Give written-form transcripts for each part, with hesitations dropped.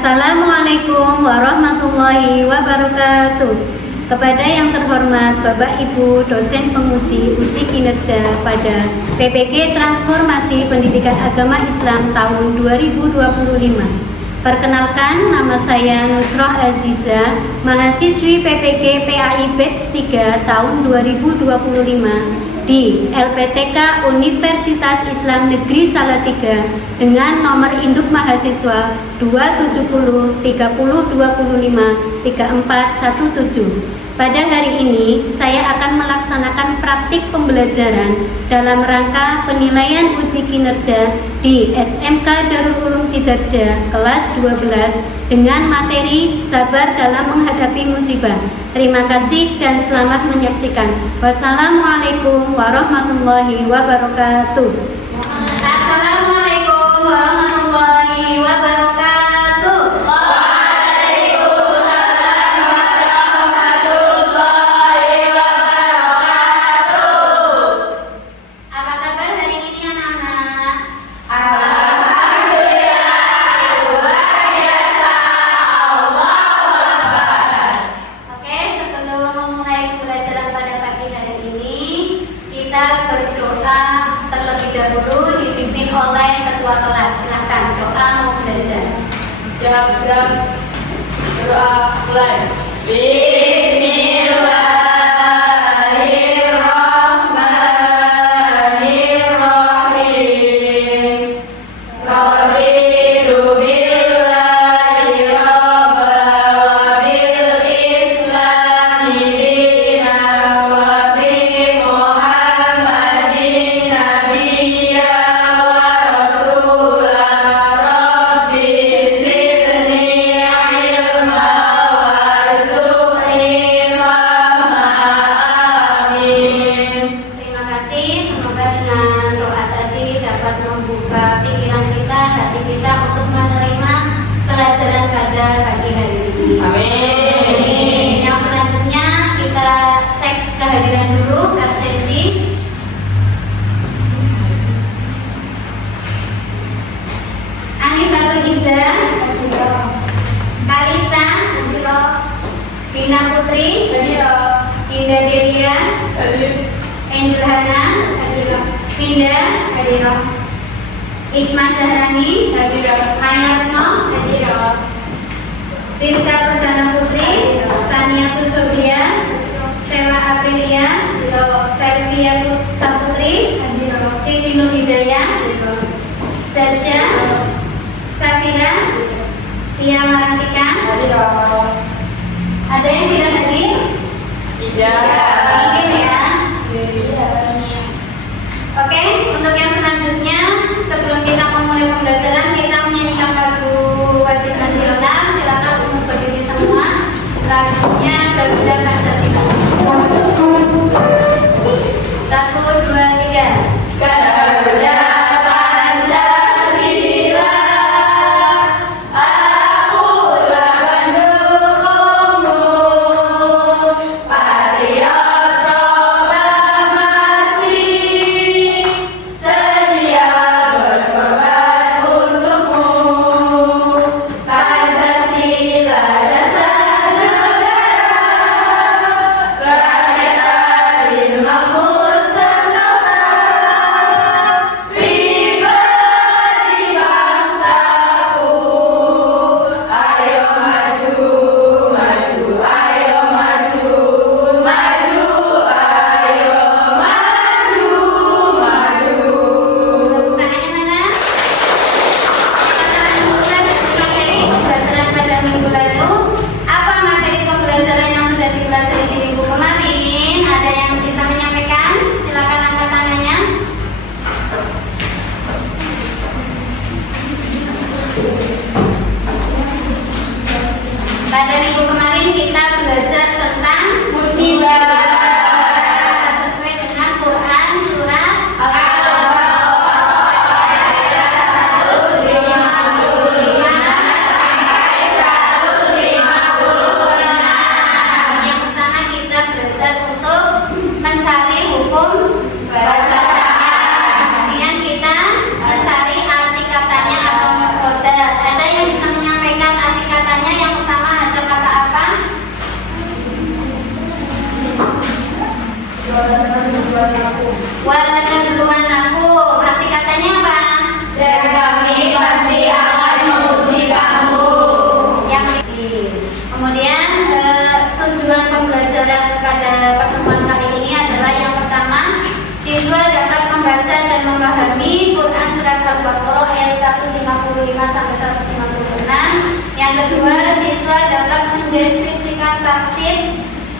Assalamualaikum warahmatullahi wabarakatuh. Kepada yang terhormat Bapak Ibu dosen penguji uji kinerja pada PPK Transformasi Pendidikan Agama Islam tahun 2025. Perkenalkan, nama saya Nusroh Aziza, mahasiswi PPK PAI Batch 3 tahun 2025 di LPTK Universitas Islam Negeri Salatiga dengan nomor induk mahasiswa 270 30 25 3417. Pada hari ini saya akan melaksanakan praktik pembelajaran dalam rangka penilaian uji kinerja di SMK Darul Ulum Sidarja kelas 12 dengan materi sabar dalam menghadapi musibah. Terima kasih dan selamat menyaksikan. Wassalamualaikum warahmatullahi wabarakatuh. Assalamualaikum warahmatullahi wabarakatuh. Doa mulai. Bismillahirrahmanirrahim. Raditu billahi rabban wa bil islami dinan wa bi Muhammadin nabiyyan wa rasulan. Rabbi zidni ilma warzuqni fahma. Amin. Terima kasih, semoga dengan doa tadi dapat membuka pikiran kita, hati kita untuk menerima pelajaran pada pagi hari ini. Amin. Yang selanjutnya kita cek kehadiran dulu, absensi. Anisatul Iza, Kalista, Dina Putri, Dinda Delia, Angel Hana, Pinda, Ikma Zahrani, Ayatno, Rizka Perdana Putri, Sania Tusubia, Sela Aprilia, Selvia Saputri, Siti Nur Hidayah, Serja, Safira, Tia Marantika. Ada yang tidak hadir? Mungkin ya. Oke, untuk yang selanjutnya sebelum kita memulai pembelajaran kita menyanyikan lagu wajib nasional. Silakan untuk berdiri semua. Lagunya Garuda Pancasila. 1, 2, 3. Garuda Pancasila, akulah pendukungmu, patriot proklamasi, sedia berkorban untukmu. Pancasila dasar negara, Walakabluwanakum. Arti katanya apa? Dan kami pasti akan menguji kamu. Yang kemudian tujuan pembelajaran pada pertemuan kali ini adalah yang pertama, siswa dapat membaca dan memahami Quran surat Al-Baqarah ayat 155 sampai 156. Yang kedua, siswa dapat mendeskripsikan tafsir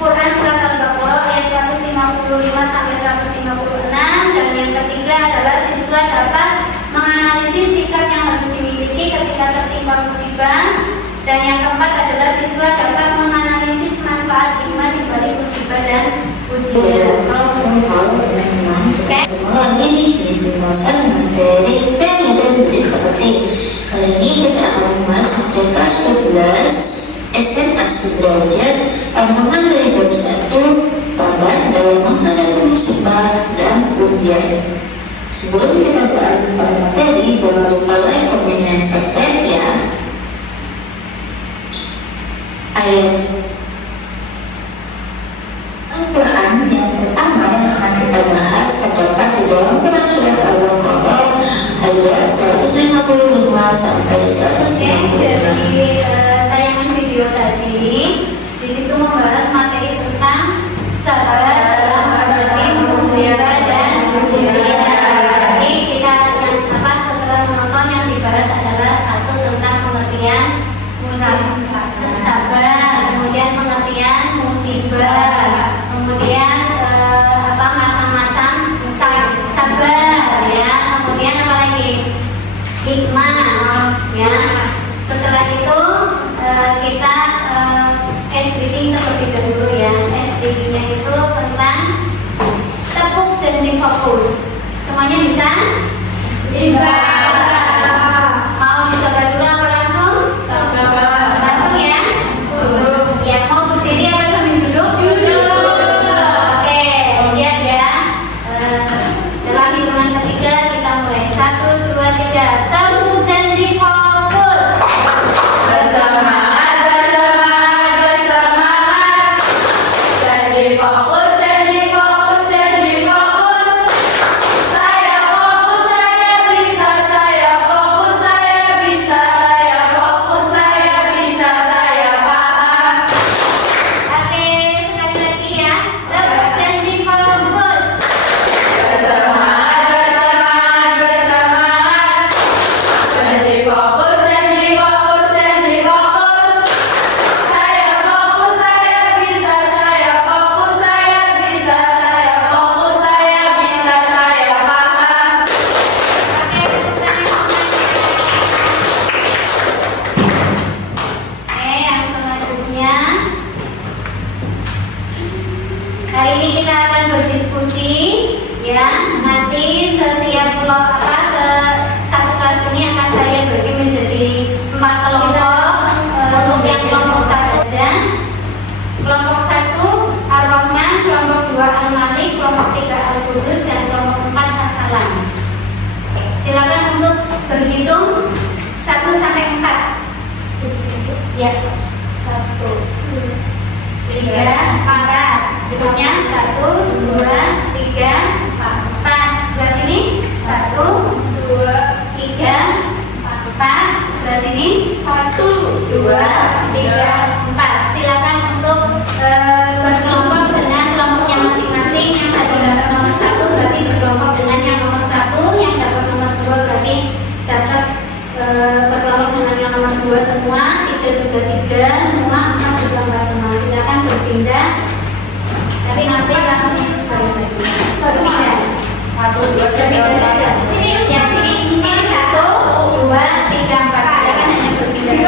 Quran surat Al-Baqarah ayat 155 sampai 156. Dan yang ketiga adalah siswa dapat menganalisis sikap yang harus dimiliki ketika tertimpa musibah. Dan yang keempat adalah siswa dapat menganalisis manfaat hikmah di balik musibah dan ujian. Semua ini di pembahasan materi yang ada diperbagi. Kali ini kita akan membahas materi kelas 12 SMA Sudrajat Rombongan dari bab 1 sabar dalam menghadapi musibah dan ujian. Sebelum kita beralih pada materi, jangan lupa like, komen, dan subscribe ya. Ayat Al-Quran yang pertama yang akan kita bahas terdapat di dalam Quran surat Al-Baqarah ayat 155 sampai 156. Dari tayangan video tadi, di situ membahas materi tentang sabar dalam menghadapi musibah dan ujian. Jadi kita yang setelah menonton yang dibahas adalah satu tentang pengertian sabar, kemudian pengertian musibah, kemudian macam-macam sabar ya, kemudian apa lagi, hikmah ya. Setelah itu kita SBD terlebih dahulu ya. SBD-nya itu tentang tepuk janji fokus. Semuanya bisa? Bisa. Mau dicoba dulu apa langsung? Langsung ya? Ya, mau berdiri apa sambil duduk? Oke, siap ya. Dalam hitungan ketiga kita mulai. 1, 2, 3. Tepuk janji fokus. Bersemangat, bersemangat, bersemangat. Janji fokus, janji fokus, janji fokus. Saya fokus, saya bisa, saya fokus, saya bisa, saya fokus, saya bisa, saya paham. Oke, sekali lagi ya. Tepuk janji fokus. Bersemangat, bersemangat, bersemangat. Janji fokus, janji fokus, janji fokus. Saya fokus, saya bisa, saya fokus, saya bisa, saya fokus, saya bisa, saya paham. Oke, tepuk tangan semuanya. Oke, yang selanjutnya. Hari ini kita akan berdiskusi ya. Nanti setiap satu kelas ini akan saya bagi menjadi 4 kelompok. Untuk yang kelompok 1 saja. Kelompok 1 Ar-Rahman, kelompok 2 Al-Malik, kelompok 3 Al-Qudus, dan kelompok 4 As-Salam. Silakan untuk berhitung 1 sampai 4. Ya, 1, 3, 4. Hitungnya 1, 2, 3, 4. Sebelah sini 1, 2, 3, 4. Sebelah sini 1, 2, 3, 4. Silakan untuk berkelompok dengan kelompoknya masing-masing. Yang tadi dapat nomor 1 berarti berkelompok dengan yang nomor 1. Yang dapat nomor 2 berarti dapat berkelompok dengan yang nomor 2 semua. 3 juga 3 semua, 4 juga 4 semua. Silakan berpindah. Tapi nanti langsung balik lagi. Berpindah. 1, 2, 3, berpindah saja. Yang sini 1, 2, 3, 4. Silakan hanya berpindah.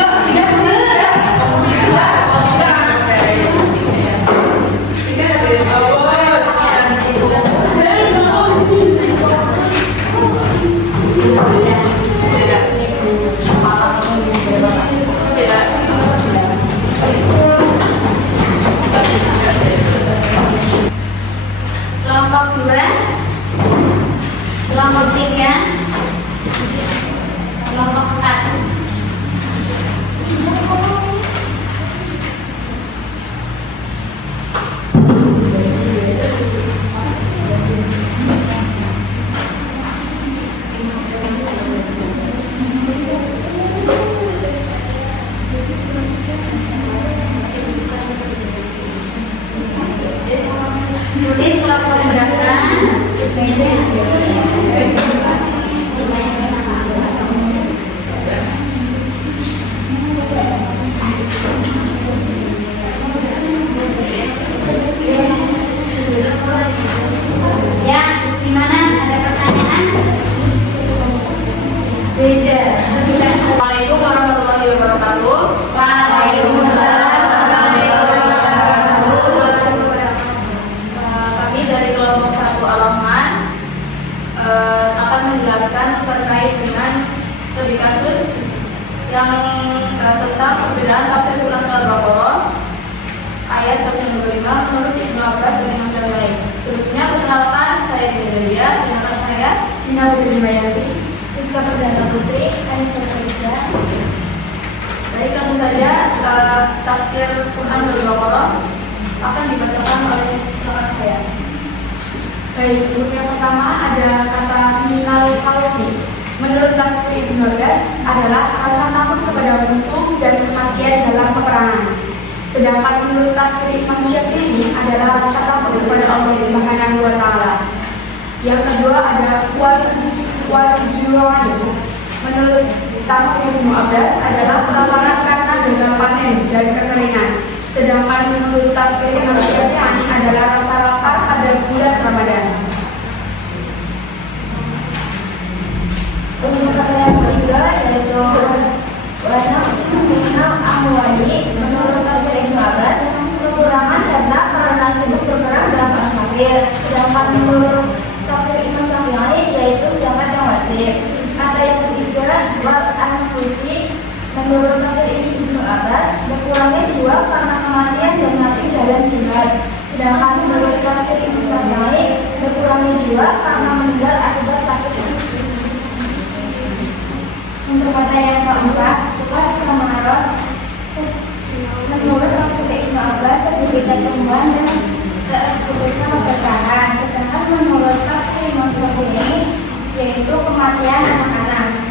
Kelompok 2, kelompok 3, Ya, gimana? Ada pertanyaan? Beda. Assalamualaikum warahmatullahi wabarakatuh. Waalaikumsalam. Kami dari kelompok 1 Al-Rahman akan menjelaskan terkait dengan studi kasus yang tentang perbedaan tafsir Quran Surat Al-Baqarah ayat 125 menurut Ibnu Abbas dan Imam Syafi'i. Sebelumnya perkenalkan, saya Dewi Zalia, dengan saya Dina Putri Mayati, Rizka Perdana Putri, Anissa Faiza. Baik, langsung saja tafsir Quran Surat Al-Baqarah akan dibacakan oleh rekan saya. Baik, untuk yang pertama ada kata minal khawfi. Menurut tafsir Ibnu Abbas adalah rasa takut kepada musuh dan kematian dalam peperangan. Sedangkan menurut tafsir Imam Syafi'i adalah rasa takut kepada Allah Subhanahu wa Ta'ala. Yang kedua ada wal-jurani. Menurut tafsir Ibnu Abbas adalah kelaparan karena gagal panen dan kekeringan. Sedangkan menurut tafsir Imam Syafi'i adalah rasa lapar pada bulan Ramadan. Untuk yang ketiga yaitu wanafsu minal amwali. Menurut tafsir Ibnu Abbas, kekurangan harta karena sibuk berperang dalam perang kafir. Sedangkan menurut tafsir Imam Syafi'i yaitu zakat yang wajib. Kata yang ketiga wal anfusi. Menurut tafsir Ibnu Abbas, berkurangnya jiwa karena kematian dan mati dalam jihad. Sedangkan menurut tafsir Imam Syafi'i, berkurangnya jiwa karena meninggal akibat sakit. Untuk kata yang keempat, was samarot. Menurut tafsir Ibnu Abbas, sedikit pertumbuhan dan terputusnya keberkahan. Sedangkan menurut tafsir Imam Syafi'i yaitu kematian anak-anak.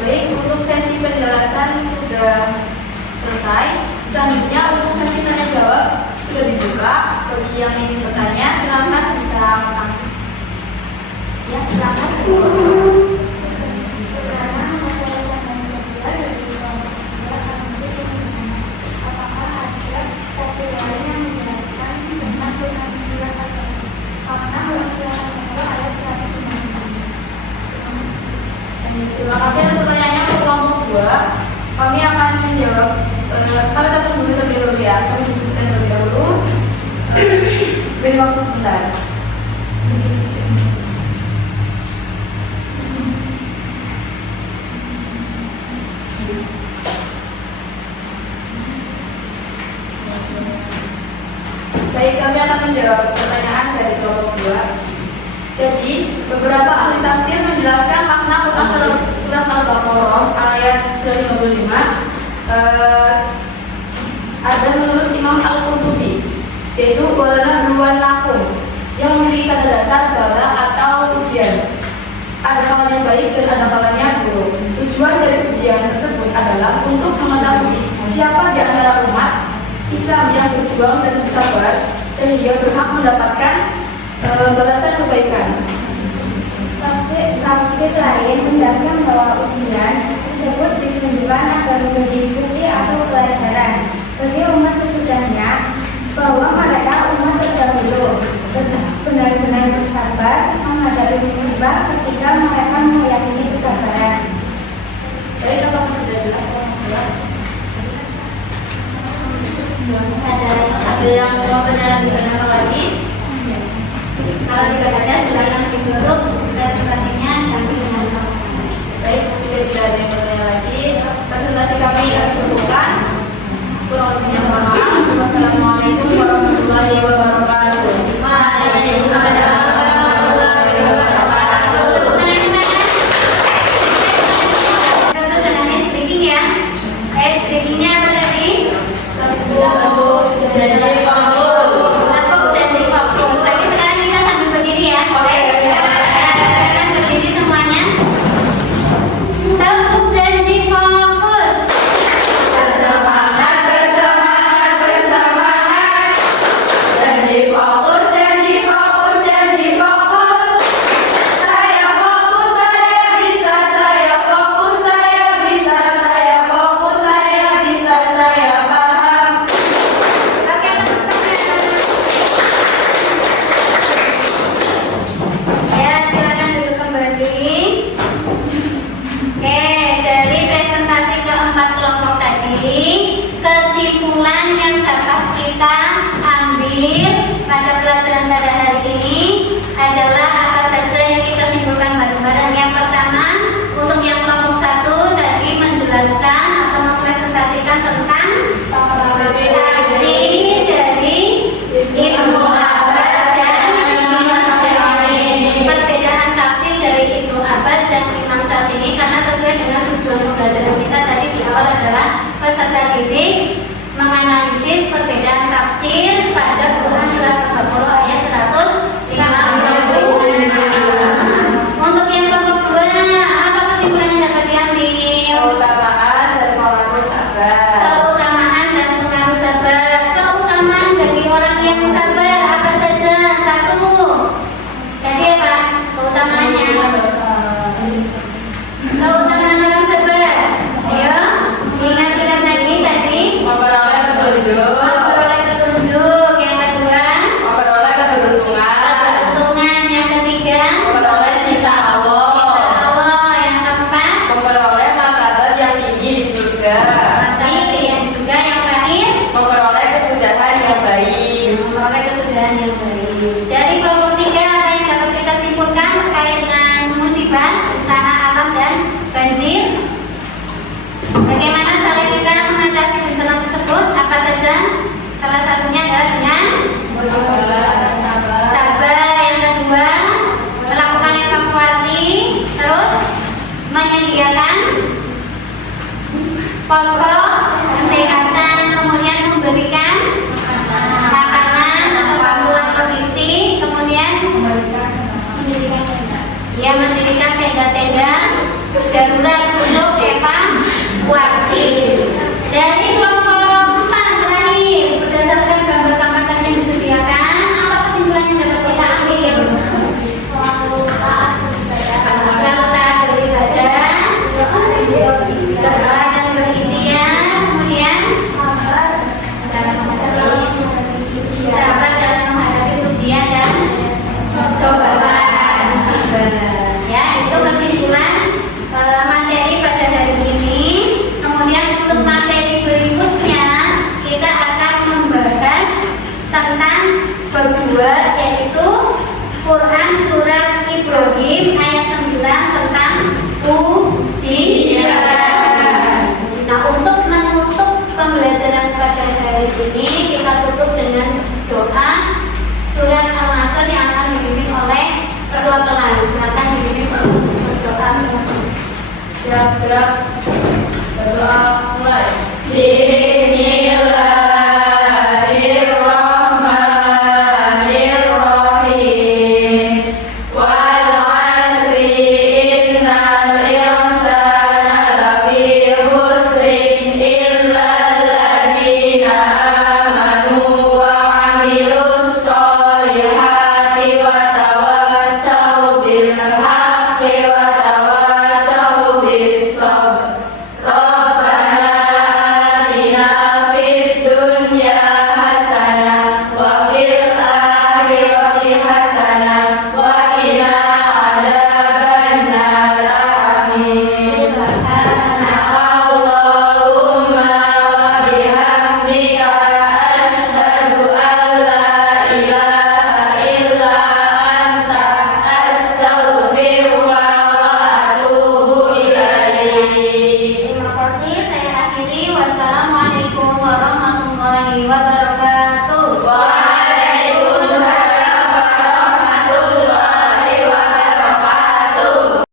Baik, untuk sesi penjelasan sudah selesai. Selanjutnya untuk sesi tanya jawab sudah dibuka. Bagi yang ingin bertanya, silakan bisa menang. Ya, silakan. Terima kasih atas pertanyaannya untuk kelompok 2. Kami akan menjawab. Kami akan tunggu terlebih dahulu ya. Kami diskusikan terlebih dahulu. Beri waktu sebentar. Baik, kami akan menjawab pertanyaan dari kelompok 2. Jadi, beberapa ahli tafsir menjelaskan makna Quran Surat Al-Baqarah ayat 155 ada menurut Imam Al-Qurtubi, yaitu wala duan lakum, yang memiliki kata dasar bala atau ujian. Ada kalanya baik dan ada kalanya buruk. Tujuan dari ujian tersebut adalah untuk mengetahui siapa di antara umat Islam yang berjuang dan bersabar sehingga berhak mendapatkan balasan kebaikan. Tafsir lain menjelaskan bahwa ujian tersebut ditunjukkan agar menjadi bukti atau pelajaran bagi umat sesudahnya bahwa mereka umat terdahulu benar-benar bersabar menghadapi musibah ketika mereka meyakini kesabaran. Baik, apakah sudah jelas? Ada yang mau ditanyakan lagi? Kalau tidak ada, silakan ditutup presentasinya nanti dengan Baik, sudah tidak ada yang bertanya lagi. Presentasi kami cukupkan. Kurang lebihnya mohon maaf. Wassalamualaikum warahmatullahi wabarakatuh. Waalaikumsalam warahmatullahi wabarakatuh. Tentu dengan speaking ya. Speakingnya apa tadi? Jadi Takut janji fokus. Lagi sekarang kita sambil berdiri ya. Silakan berdiri semuanya. Takut janji fokus. bersemangat adalah apa saja yang kita simpulkan bareng-bareng. Yang pertama, untuk yang kelompok 1 tadi menjelaskan atau mempresentasikan tentang tafsir dari Ibnu Abbas dan Imam Syafi'i. Perbedaan tafsir dari Ibnu Abbas dan Imam Syafi'i karena sesuai dengan tujuan pembelajaran kita tadi di awal adalah peserta didik menganalisis perbedaan tafsir pada Quran surat Al-Baqarah ayat 155. Untuk yang kelompok 2, apa kesimpulan yang dapat diambil? Keutamaan dan pengaruh sabar. Keutamaan dan pengaruh sabar. Keutamaan dari orang yang sabar apa saja? 1. Tadi apa? Keutamaannya. Keutamaan orang sabar. Ayo, ingat-ingat lagi tadi. Memperoleh petunjuk. Memperoleh petunjuk. Yang kedua, Memperoleh keberuntungan. keuntungan. Yang ketiga, Memperoleh cinta Allah. cinta Allah. Yang keempat, Memperoleh martabat yang tinggi di surga. tapi yang juga yang terakhir, Memperoleh kesudahan yang baik. memperoleh kesudahan yang baik. Dari kelompok 3, apa yang dapat kita simpulkan terkait dengan musibah, bencana alam dan banjir? Bagaimana cara kita mengatasi bencana tersebut? Apa saja? Salah satunya adalah dengan sabar. Yang kedua, melakukan evakuasi, terus menyediakan posko kesehatan, kemudian memberikan makanan atau bantuan logistik, kemudian mendirikan tenda-tenda darurat untuk evakuasi. Dari kelompok 4 terakhir, berdasarkan gambar-gambar tadi yang disediakan, apa kesimpulan yang dapat kita ambil? Selalu taat beribadah, berdoa dan berikhtiar, kemudian sabar dalam menghadapi ujian dan cobaan musibah. Ya, itu kesimpulan materi pada hari ini. Kemudian untuk materi berikutnya kita akan membahas tentang bab 2, yaitu Quran surat Ibrahim ayat 9 tentang ujian. Nah, untuk menutup pembelajaran pada hari ini kita tutup dengan doa surat Al-Asr yang akan dipimpin oleh ketua kelas. Silakan dipimpin berdoa. Gerak-gerak berdoa mulai. Bismillahirrahmanirrahim.